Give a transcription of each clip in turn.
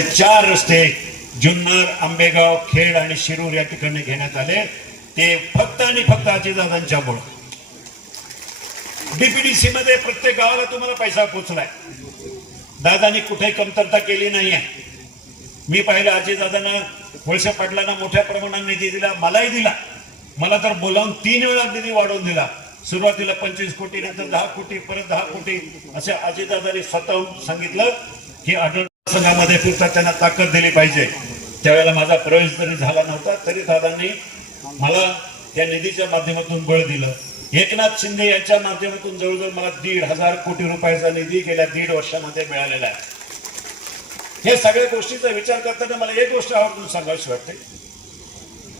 चार रस्ते जुन्नर आंबेगाव खेड आणि शिरूर या ठिकाणी घेण्यात आले. ते फक्त आणि फक्त अजितदादांच्या मुळे. डीपीडीसी मध्ये प्रत्येक गावाला तुम्हाला पैसा पोचलाय. दादानी कुठेही कमतरता केली नाहीये. मी पाहिलं अजितदादांना वळसे पाटलांना मोठ्या प्रमाणात निधी दिला मलाही दिला. मला तर बोलावून तीन वेळा निधी वाढवून दिला. सुरुवातीला पंचवीस कोटी नंतर दहा कोटी परत दहा कोटी असे अजितदादांनी स्वतःहून सांगितलं की आढळ संघामध्ये फिरता त्यांना ताकद दिली पाहिजे. त्यावेळेला माझा प्रवेश जरी झाला नव्हता तरी दादांनी मला त्या निधीच्या माध्यमातून बळ दिलं. एकनाथ शिंदे यांच्या माध्यमातून जवळजवळ मला दीड हजार कोटी रुपयाचा निधी गेल्या दीड वर्षामध्ये मिळालेला आहे. हे सगळ्या गोष्टीचा विचार करताना मला एक गोष्ट आवडून सांगावीशी वाटते.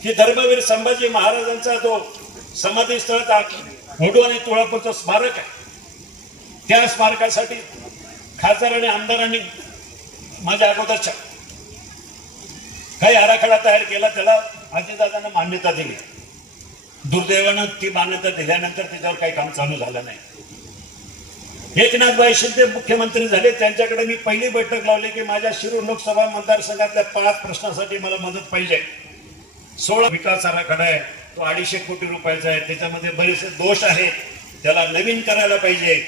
की धर्मवीर संभाजी महाराजांचा जो समाधी स्थळ होडू आणि तुळापूरचं स्मारक आहे. त्या स्मारकासाठी खासदार आणि आमदारांनी माझ्या अगोदरच्या. काही आराखडा तयार केला त्याला अजितदादांना मान्यता दिली. दुर्दैवानं ती मान्यता दिल्यानंतर त्याच्यावर काही काम चालू झालं नाही. एकनाथबाई शिंदे मुख्यमंत्री झाले. त्यांच्याकडे मी पहिली बैठक लावली की माझ्या शिरूर लोकसभा मतदारसंघातल्या पाच प्रश्नासाठी मला मदत पाहिजे. सोळा विकास आराखडा आहे. तो अडीचशे कोटी रुपयाचा आहे. त्याच्यामध्ये बरेचसे दोष आहेत. त्याला नवीन करायला पाहिजे.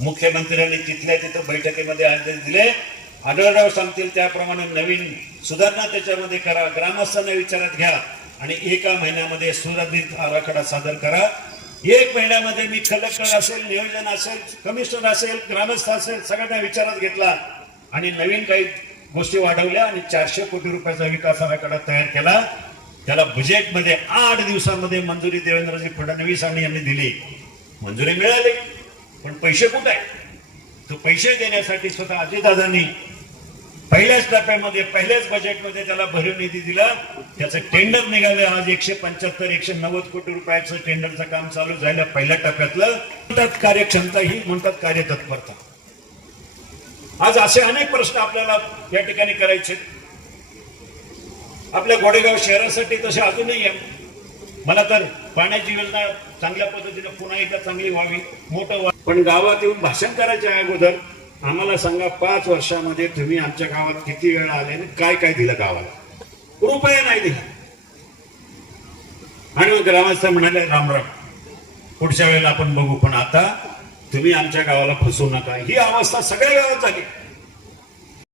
मुख्यमंत्र्यांनी तिथल्या तिथं बैठकीमध्ये आदेश दिले. आढळराव सांगतील त्याप्रमाणे नवीन सुधारणा त्याच्यामध्ये करा ग्रामस्थांना विचारात घ्या आणि एका महिन्यामध्ये सुधारित आराखडा सादर करा. एक महिन्यामध्ये मी कलेक्टर असेल नियोजन असेल कमिशनर असेल ग्रामस्थ असेल सगळ्यांना विचारात घेतला आणि नवीन काही गोष्टी वाढवल्या आणि चारशे कोटी रुपयाचा विकास आराखडा तयार केला. त्याला बजेटमध्ये आठ दिवसामध्ये मंजुरी देवेंद्रजी फडणवीस आणि यांनी दिली. मंजुरी मिळाली पण पैसे कुठे आहे तो पैसे देण्यासाठी स्वतः अजितदादांनी पहिल्याच टप्प्यामध्ये पहिल्याच बजेटमध्ये त्याला भरीव निधी दिला. त्याचं टेंडर निघालं. आज एकशे पंच्याहत्तर एकशे नव्वद कोटी रुपयाचं टेंडरचं काम चालू झालं पहिल्या टप्प्यातलं. म्हणतात कार्यक्षमता ही म्हणतात कार्यतत्परता आज असे अनेक प्रश्न आपल्याला या ठिकाणी करायचे आपल्या गोडेगाव शहरासाठी तसे अजूनही आहे मला तर पाण्याची योजना चांगल्या पद्धतीने पुन्हा एकदा चांगली व्हावी मोठं व्हावं. पण गावात येऊन भाषण करायच्या अगोदर आम्हाला सांगा पाच वर्षामध्ये तुम्ही आमच्या गावात किती वेळा आले आणि काय काय दिलं गावाला? रुपये नाही दिला. आणि मग ग्रामस्थ म्हणाले रामराम पुढच्या वेळेला आपण बघू पण आता तुम्ही आमच्या गावाला फसवू नका. ही अवस्था सगळ्या गावात झाली.